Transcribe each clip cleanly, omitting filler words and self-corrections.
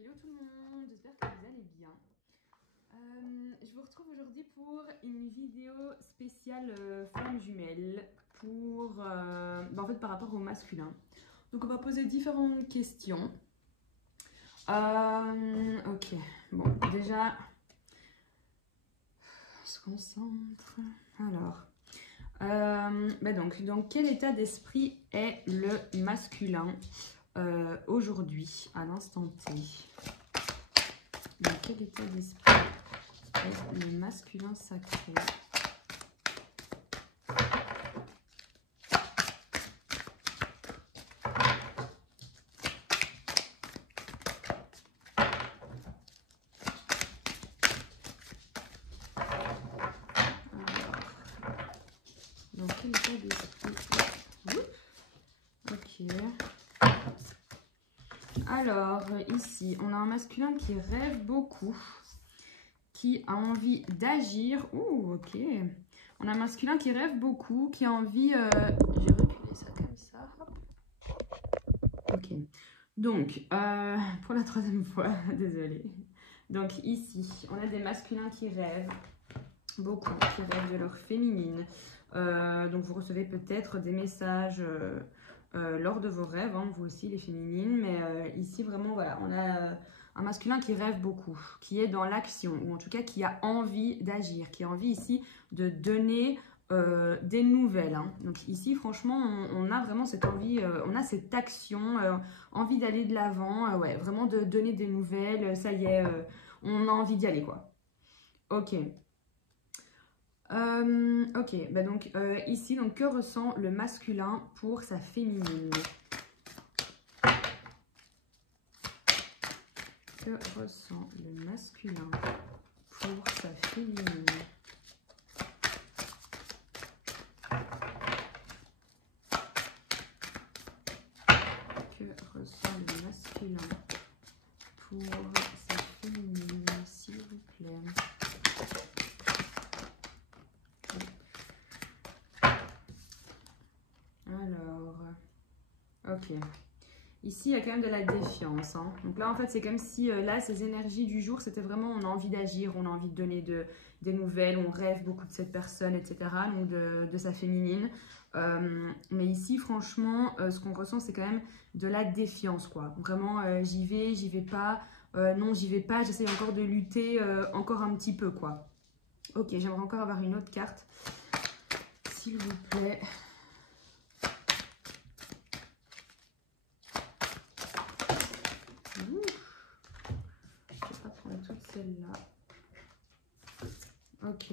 Hello tout le monde, j'espère que vous allez bien. Je vous retrouve aujourd'hui pour une vidéo spéciale flamme jumelle pour, en fait par rapport au masculin. Donc on va poser différentes questions. Ok, bon déjà, on se concentre. Alors, donc dans quel état d'esprit est le masculin aujourd'hui, à l'instant T? Dans quel état d'esprit est le masculin sacré? Dans quel état d'esprit? Ok. Alors, ici, on a un masculin qui rêve beaucoup, qui a envie d'agir. Ouh, ok. On a un masculin qui rêve beaucoup, qui a envie... J'ai reculé ça comme ça. Hop. Ok. Donc, pour la troisième fois, désolée. Donc, ici, on a des masculins qui rêvent beaucoup, qui rêvent de leur féminine. Donc, vous recevez peut-être des messages... lors de vos rêves, hein, vous aussi les féminines, mais ici vraiment voilà, on a un masculin qui rêve beaucoup, qui est dans l'action, ou en tout cas qui a envie d'agir, qui a envie ici de donner des nouvelles, hein. Donc ici franchement on a vraiment cette envie, on a cette action, envie d'aller de l'avant, ouais, vraiment de donner des nouvelles, ça y est, on a envie d'y aller quoi. Ok. Ok, bah donc ici, donc, que ressent le masculin pour sa féminine? Que ressent le masculin pour sa féminine? Que ressent le masculin pour sa féminine, s'il vous plaît? Alors, ok. Ici, il y a quand même de la défiance, hein. Donc là, en fait, c'est comme si, là, ces énergies du jour, c'était vraiment, on a envie d'agir, on a envie de donner des nouvelles, on rêve beaucoup de cette personne, etc., donc de sa féminine. Mais ici, franchement, ce qu'on ressent, c'est quand même de la défiance, quoi. Vraiment, j'y vais pas, non, j'y vais pas, j'essaye encore de lutter encore un petit peu, quoi. Ok, j'aimerais encore avoir une autre carte, s'il vous plaît. Toutes celles-là. Ok.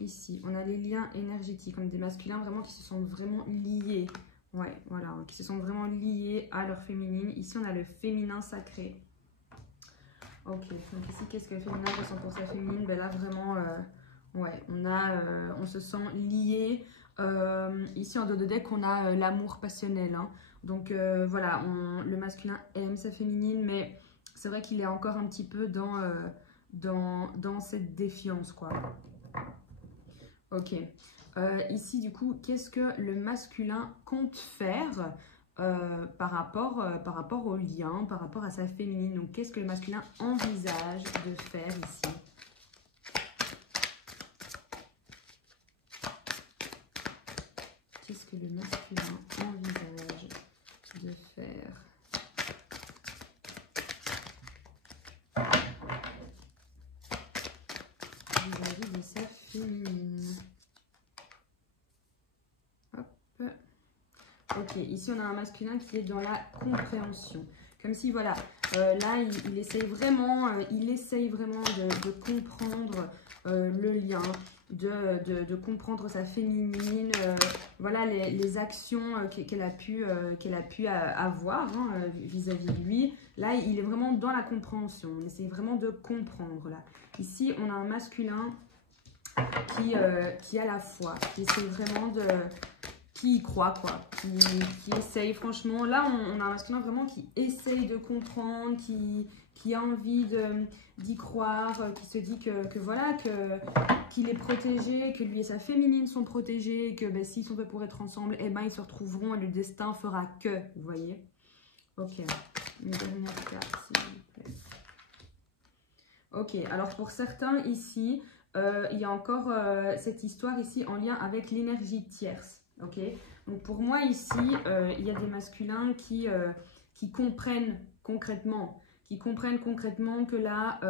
Ici, on a les liens énergétiques, comme des masculins vraiment qui se sentent vraiment liés. Ouais, voilà, qui se sentent vraiment liés à leur féminine. Ici, on a le féminin sacré. Ok, donc ici, qu'est-ce que le féminin ressent pour sa féminine? Ben là, vraiment, ouais, on se sent lié. Ici, en dos de deck, on a l'amour passionnel, hein. Donc, voilà, le masculin aime sa féminine, mais... c'est vrai qu'il est encore un petit peu dans cette défiance, quoi. Ok. Ici, du coup, qu'est-ce que le masculin compte faire par rapport au lien, par rapport à sa féminine? Donc, qu'est-ce que le masculin envisage de faire ici? Qu'est-ce que le masculin envisage de faire vis-à-vis de sa féminine? Hop. Ok, ici on a un masculin qui est dans la compréhension. Comme si, voilà, là il essaye vraiment de comprendre le lien, de comprendre sa féminine, voilà les actions qu'elle a pu avoir, hein, vis-à-vis de lui. Là, il est vraiment dans la compréhension, on essaye vraiment de comprendre. Là. Ici, on a un masculin qui a la foi, qui essaye vraiment de... qui y croit, quoi, qui essaye, franchement, là on a un masculin vraiment qui essaye de comprendre, qui a envie d'y croire, qui se dit que voilà, qu'il est protégé, que lui et sa féminine sont protégés, et que ben, s'ils sont faits pour être ensemble, eh ben, ils se retrouveront et le destin fera que, vous voyez. Ok, une dernière carte, s'il vous plaît. Ok, alors pour certains ici, il y a encore cette histoire ici en lien avec l'énergie tierce. Ok, donc pour moi ici, il y a des masculins qui comprennent concrètement, que là,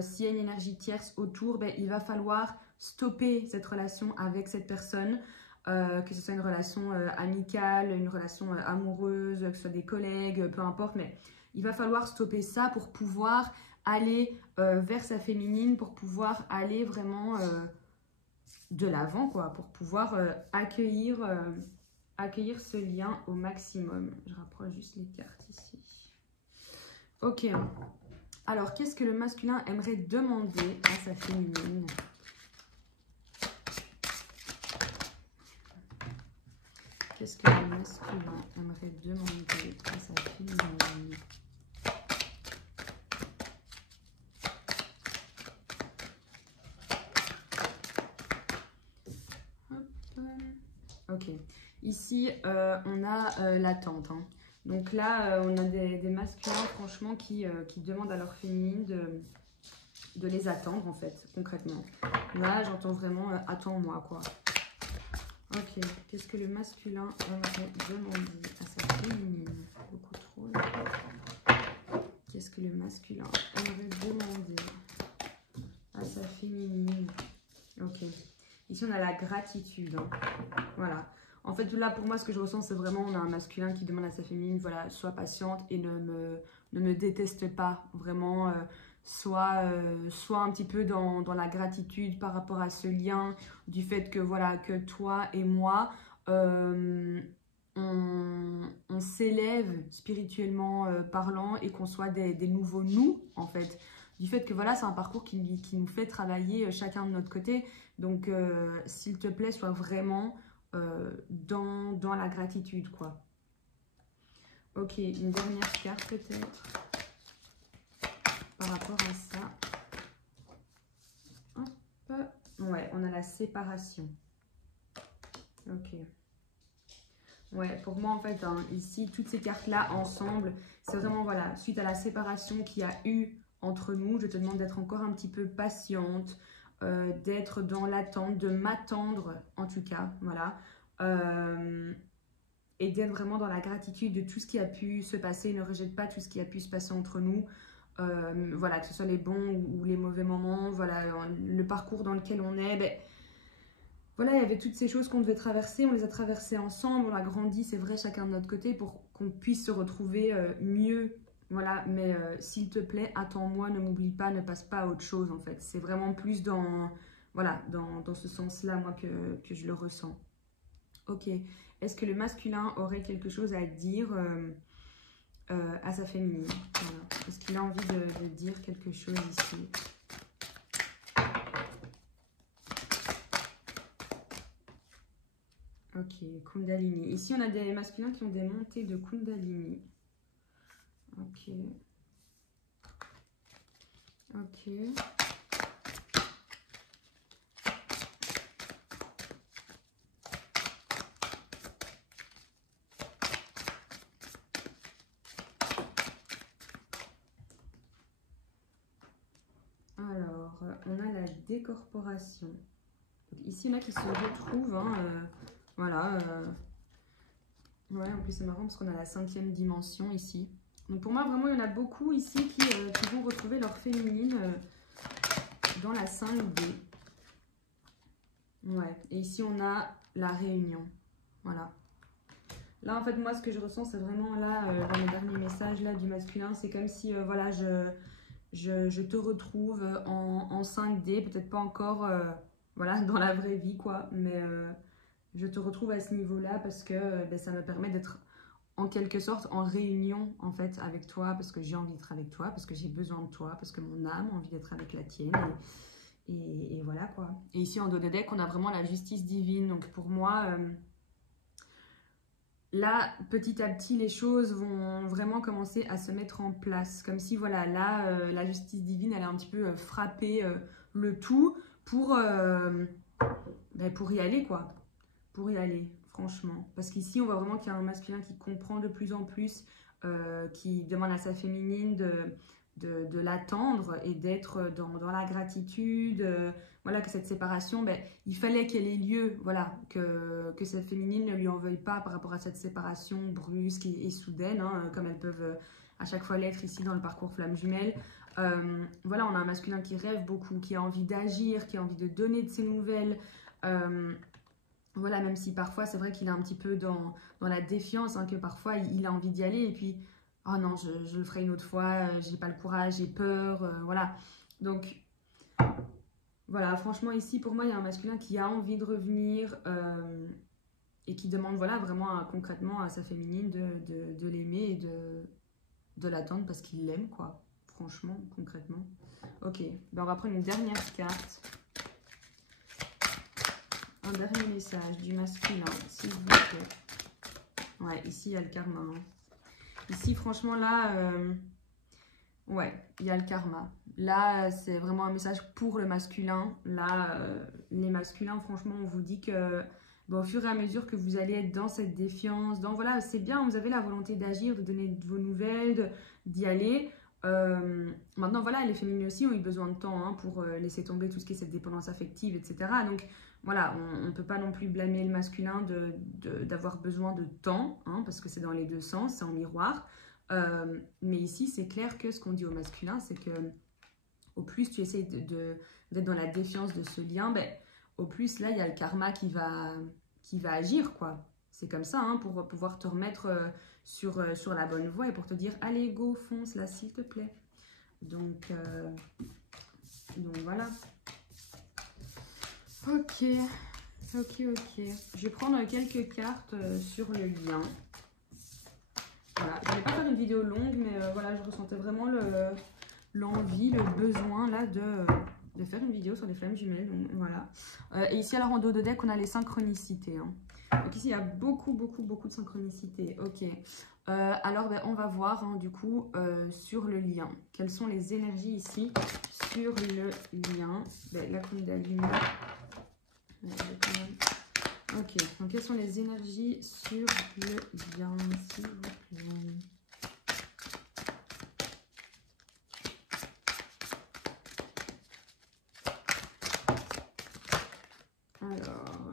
s'il y a une énergie tierce autour, ben, il va falloir stopper cette relation avec cette personne, que ce soit une relation amicale, une relation amoureuse, que ce soit des collègues, peu importe, mais il va falloir stopper ça pour pouvoir aller vers sa féminine, pour pouvoir aller vraiment de l'avant, quoi, pour pouvoir accueillir ce lien au maximum. Je rapproche juste les cartes ici. Ok. Alors, qu'est-ce que le masculin aimerait demander à sa féminine? Qu'est-ce que le masculin aimerait demander à sa féminine? Ok, ici on a l'attente. Hein. Donc là, on a des masculins, franchement, qui demandent à leur féminine de les attendre, en fait, concrètement. Là, j'entends vraiment attends-moi, quoi. Ok, qu'est-ce que le masculin aimerait demander à sa féminine? Beaucoup trop, là. Qu'est-ce que le masculin aimerait demander à sa féminine? Ok. Ici, on a la gratitude. Hein. Voilà. En fait, là, pour moi, ce que je ressens, c'est vraiment, on a un masculin qui demande à sa féminine, voilà, sois patiente et ne me déteste pas. Vraiment, sois un petit peu dans la gratitude par rapport à ce lien, du fait que, voilà, que toi et moi, on s'élève spirituellement parlant et qu'on soit des nouveaux nous, en fait. Du fait que, voilà, c'est un parcours qui nous fait travailler chacun de notre côté. Donc, s'il te plaît, sois vraiment dans la gratitude, quoi. Ok, une dernière carte peut-être par rapport à ça. Hop. Ouais, on a la séparation. Ok. Ouais, pour moi, en fait, hein, ici, toutes ces cartes-là, ensemble, c'est vraiment, voilà, suite à la séparation qu'il y a eu entre nous, je te demande d'être encore un petit peu patiente, d'être dans l'attente, de m'attendre, en tout cas, voilà. Et d'être vraiment dans la gratitude de tout ce qui a pu se passer. Ne rejette pas tout ce qui a pu se passer entre nous. Voilà, que ce soit les bons ou les mauvais moments, voilà, le parcours dans lequel on est, ben, voilà, il y avait toutes ces choses qu'on devait traverser, on les a traversées ensemble, on a grandi, c'est vrai, chacun de notre côté, pour qu'on puisse se retrouver mieux, voilà, mais s'il te plaît, attends-moi, ne m'oublie pas, ne passe pas à autre chose, en fait, c'est vraiment plus voilà, dans ce sens-là, moi, que je le ressens. Ok, est-ce que le masculin aurait quelque chose à dire à sa féminine? Voilà. Est-ce qu'il a envie de dire quelque chose ici? Ok, Kundalini. Ici, on a des masculins qui ont des montées de Kundalini. Ok. Ok. Alors, on a la décorporation. Donc, ici, il y en a qui se retrouvent. Hein, voilà. Ouais, en plus, c'est marrant parce qu'on a la 5e dimension ici. Donc, pour moi, vraiment, il y en a beaucoup ici qui vont retrouver leur féminine dans la 5D. Ouais, et ici, on a la réunion. Voilà. Là, en fait, moi, ce que je ressens, c'est vraiment là, dans le dernier message là, du masculin, c'est comme si, voilà, je te retrouve en 5D, peut-être pas encore voilà, dans la vraie vie, quoi, mais je te retrouve à ce niveau-là parce que ben, ça me permet d'être en quelque sorte en réunion, en fait, avec toi, parce que j'ai envie d'être avec toi, parce que j'ai besoin de toi, parce que mon âme a envie d'être avec la tienne, et voilà, quoi. Et ici, en dos de deck, on a vraiment la justice divine, donc pour moi... là, petit à petit, les choses vont vraiment commencer à se mettre en place. Comme si, voilà, là, la justice divine, elle a un petit peu frappé le tout pour y aller, quoi. Pour y aller, franchement. Parce qu'ici, on voit vraiment qu'il y a un masculin qui comprend de plus en plus, qui demande à sa féminine de l'attendre et d'être dans la gratitude. Voilà, que cette séparation, ben, il fallait qu'elle ait lieu, voilà, que cette féminine ne lui en veuille pas par rapport à cette séparation brusque et soudaine, hein, comme elles peuvent à chaque fois l'être ici dans le parcours flamme jumelle. Voilà, on a un masculin qui rêve beaucoup, qui a envie d'agir, qui a envie de donner de ses nouvelles. Voilà, même si parfois c'est vrai qu'il est un petit peu dans la défiance, hein, que parfois il a envie d'y aller et puis, oh non, je le ferai une autre fois, j'ai pas le courage, j'ai peur, voilà. Donc, voilà, franchement ici pour moi il y a un masculin qui a envie de revenir et qui demande voilà, vraiment concrètement à sa féminine de l'aimer et de l'attendre parce qu'il l'aime, quoi. Franchement, concrètement. Ok, ben on va prendre une dernière carte. Un dernier message du masculin, s'il vous plaît. Ouais, ici il y a le karma. Hein. Ici, franchement, là, ouais, il y a le karma. Là, c'est vraiment un message pour le masculin. Là, les masculins, franchement, on vous dit que bon, au fur et à mesure que vous allez être dans cette défiance, dans voilà, c'est bien, vous avez la volonté d'agir, de donner de vos nouvelles, d'y aller. Maintenant, voilà, les féminines aussi ont eu besoin de temps hein, pour laisser tomber tout ce qui est cette dépendance affective, etc. Donc, voilà, on ne peut pas non plus blâmer le masculin d'avoir besoin de temps, hein, parce que c'est dans les deux sens, c'est en miroir. Mais ici, c'est clair que ce qu'on dit au masculin, c'est que au plus tu essayes d'être dans la défiance de ce lien, ben, au plus là, il y a le karma qui va agir, quoi. C'est comme ça, hein, pour pouvoir te remettre sur la bonne voie et pour te dire, allez, go, fonce là, s'il te plaît. Donc voilà. Ok. Je vais prendre quelques cartes sur le lien. Voilà. Je ne vais pas faire une vidéo longue, mais voilà, je ressentais vraiment l'envie, le besoin là de faire une vidéo sur les flammes jumelles. Donc, voilà. Et ici, alors en dos de deck, on a les synchronicités. Hein. Donc ici, il y a beaucoup de synchronicités. Ok. Alors, ben, on va voir hein, du coup sur le lien. Quelles sont les énergies ici sur le lien. Ben, la Kundalini. Ok, donc quelles sont les énergies sur le lien, s'il vous plaît? Alors,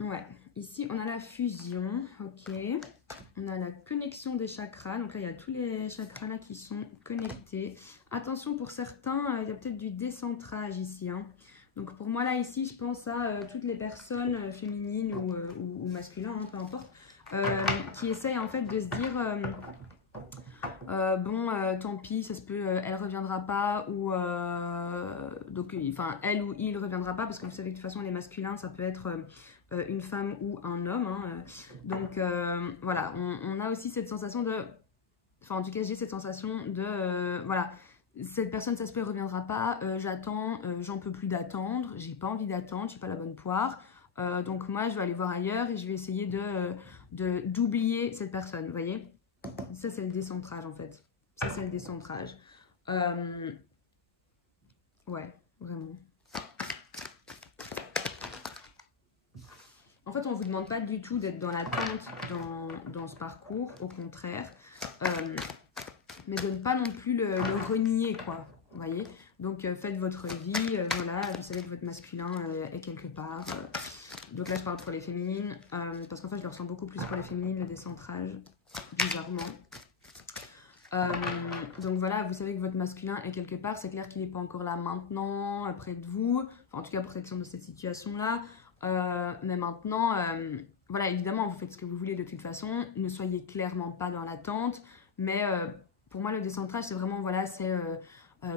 ouais, ici on a la fusion, ok. On a la connexion des chakras, donc là il y a tous les chakras là qui sont connectés. Attention pour certains, il y a peut-être du décentrage ici, hein. Donc pour moi là ici je pense à toutes les personnes féminines ou masculines, hein, peu importe, qui essayent en fait de se dire bon tant pis ça se peut elle reviendra pas ou donc enfin elle ou il reviendra pas parce que vous savez que de toute façon les masculins ça peut être une femme ou un homme hein, donc voilà on a aussi cette sensation de enfin en tout cas j'ai cette sensation de voilà cette personne ça se peut elle reviendra pas j'attends j'en peux plus d'attendre j'ai pas envie d'attendre j'ai pas la bonne poire donc moi je vais aller voir ailleurs et je vais essayer d'oublier cette personne vous voyez. Ça, c'est le décentrage, en fait. Ça, c'est le décentrage. Ouais, vraiment. En fait, on ne vous demande pas du tout d'être dans l'attente dans ce parcours, au contraire. Mais de ne pas non plus le renier, quoi. Vous voyez? Donc, faites votre vie, voilà. Vous savez que votre masculin est quelque part. Donc là, je parle pour les féminines. Parce qu'en fait, je le ressens beaucoup plus pour les féminines, le décentrage. Bizarrement. Donc voilà, vous savez que votre masculin est quelque part, c'est clair qu'il n'est pas encore là maintenant, près de vous, enfin, en tout cas protection de cette situation-là, mais maintenant, voilà, évidemment, vous faites ce que vous voulez de toute façon, ne soyez clairement pas dans l'attente, mais pour moi, le décentrage, c'est vraiment, voilà, c'est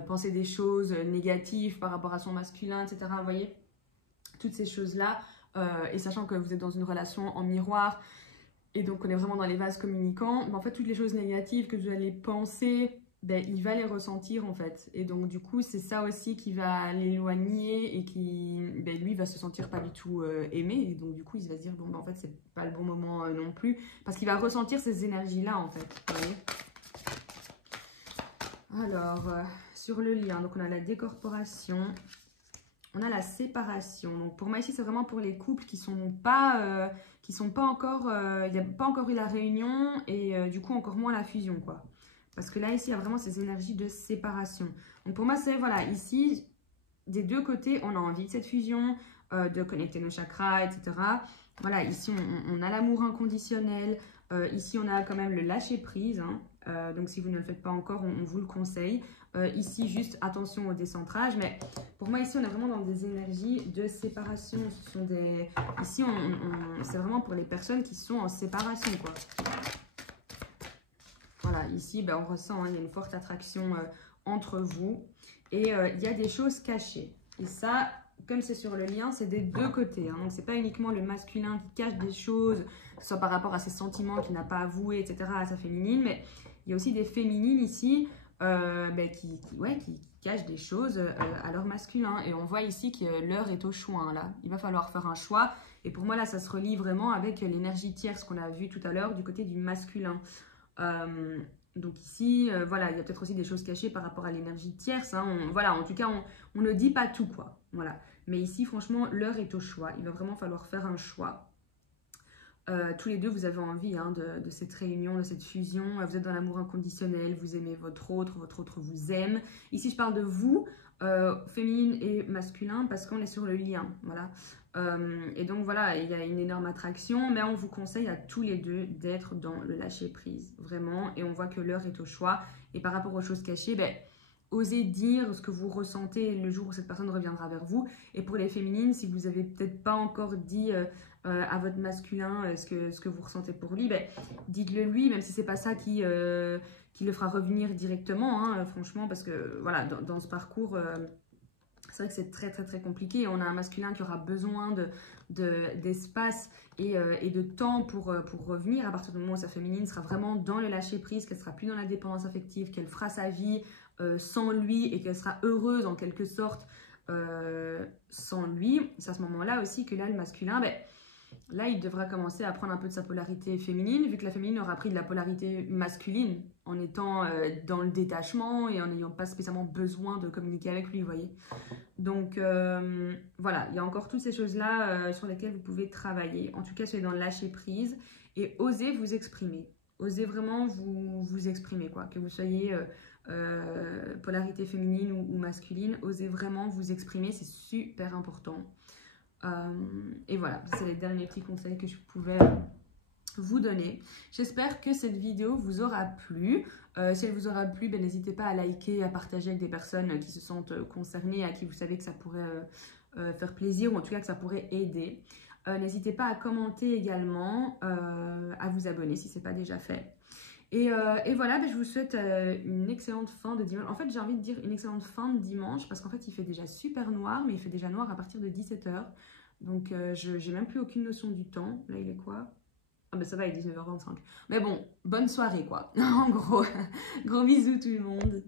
penser des choses négatives par rapport à son masculin, etc., vous voyez, toutes ces choses-là, et sachant que vous êtes dans une relation en miroir, et donc on est vraiment dans les vases communicants, mais en fait toutes les choses négatives que vous allez penser, ben, il va les ressentir en fait. Et donc du coup c'est ça aussi qui va l'éloigner et qui, ben, lui va se sentir pas du tout aimé. Et donc du coup il va se dire bon ben, en fait c'est pas le bon moment non plus. Parce qu'il va ressentir ces énergies là en fait. Vous voyez. Alors sur le lien, donc on a la décorporation. On a la séparation. Donc pour moi ici, c'est vraiment pour les couples qui sont pas qui sont pas encore, il n'y a pas encore eu la réunion et du coup encore moins la fusion, quoi. Parce que là, ici, il y a vraiment ces énergies de séparation. Donc pour moi, c'est, voilà, ici, des deux côtés, on a envie de cette fusion, de connecter nos chakras, etc. Voilà, ici, on a l'amour inconditionnel. Ici, on a quand même le lâcher-prise. Hein. Donc, si vous ne le faites pas encore, on vous le conseille. Ici, juste attention au décentrage. Mais pour moi, ici, on est vraiment dans des énergies de séparation. Ce sont des... Ici, c'est vraiment pour les personnes qui sont en séparation, quoi. Voilà, ici, ben, on ressent, hein, il y a une forte attraction entre vous. Et il y a des choses cachées. Et ça, comme c'est sur le lien, c'est des deux côtés. Hein. Donc, ce n'est pas uniquement le masculin qui cache des choses, que ce soit par rapport à ses sentiments qu'il n'a pas avoués, etc., à sa féminine. Mais il y a aussi des féminines ici ben, qui cachent des choses à leur masculin. Et on voit ici que l'heure est au choix. Hein, là. Il va falloir faire un choix. Et pour moi, là, ça se relie vraiment avec l'énergie tierce qu'on a vue tout à l'heure du côté du masculin. Donc ici, voilà, il y a peut-être aussi des choses cachées par rapport à l'énergie tierce. Hein. Voilà, en tout cas, on ne dit pas tout, quoi. Voilà. Mais ici, franchement, l'heure est au choix. Il va vraiment falloir faire un choix. Tous les deux, vous avez envie hein, de cette réunion, de cette fusion. Vous êtes dans l'amour inconditionnel, vous aimez votre autre vous aime. Ici, je parle de vous, féminine et masculin, parce qu'on est sur le lien. Voilà. Et donc, voilà, il y a une énorme attraction, mais on vous conseille à tous les deux d'être dans le lâcher-prise, vraiment. Et on voit que l'heure est au choix. Et par rapport aux choses cachées, ben, osez dire ce que vous ressentez le jour où cette personne reviendra vers vous. Et pour les féminines, si vous n'avez peut-être pas encore dit à votre masculin ce que vous ressentez pour lui, ben, dites-le lui, même si c'est pas ça qui le fera revenir directement, hein, franchement, parce que voilà, dans ce parcours, c'est vrai que c'est très très très compliqué. On a un masculin qui aura besoin d'espace et de temps pour revenir à partir du moment où sa féminine sera vraiment dans le lâcher-prise, qu'elle sera plus dans la dépendance affective, qu'elle fera sa vie sans lui et qu'elle sera heureuse en quelque sorte sans lui. C'est à ce moment-là aussi que là, le masculin, ben, là, il devra commencer à prendre un peu de sa polarité féminine, vu que la féminine aura pris de la polarité masculine en étant dans le détachement et en n'ayant pas spécialement besoin de communiquer avec lui, vous voyez. Donc, voilà, il y a encore toutes ces choses-là sur lesquelles vous pouvez travailler. En tout cas, soyez dans le lâcher-prise et osez vous exprimer. Osez vraiment vous exprimer, quoi. Que vous soyez polarité féminine ou masculine, osez vraiment vous exprimer, c'est super important. Et voilà, c'est les derniers petits conseils que je pouvais vous donner. J'espère que cette vidéo vous aura plu. Si elle vous aura plu, ben, n'hésitez pas à liker, à partager avec des personnes qui se sentent concernées, à qui vous savez que ça pourrait faire plaisir ou en tout cas que ça pourrait aider. N'hésitez pas à commenter également, à vous abonner si ce n'est pas déjà fait. Et voilà, ben, je vous souhaite une excellente fin de dimanche. En fait, j'ai envie de dire une excellente fin de dimanche parce qu'en fait, il fait déjà super noir, mais il fait déjà noir à partir de 17 h. Donc, je n'ai même plus aucune notion du temps. Là, il est quoi? Ah ben ça va, il est 19 h 25. Mais bon, bonne soirée quoi. En gros, gros bisous tout le monde.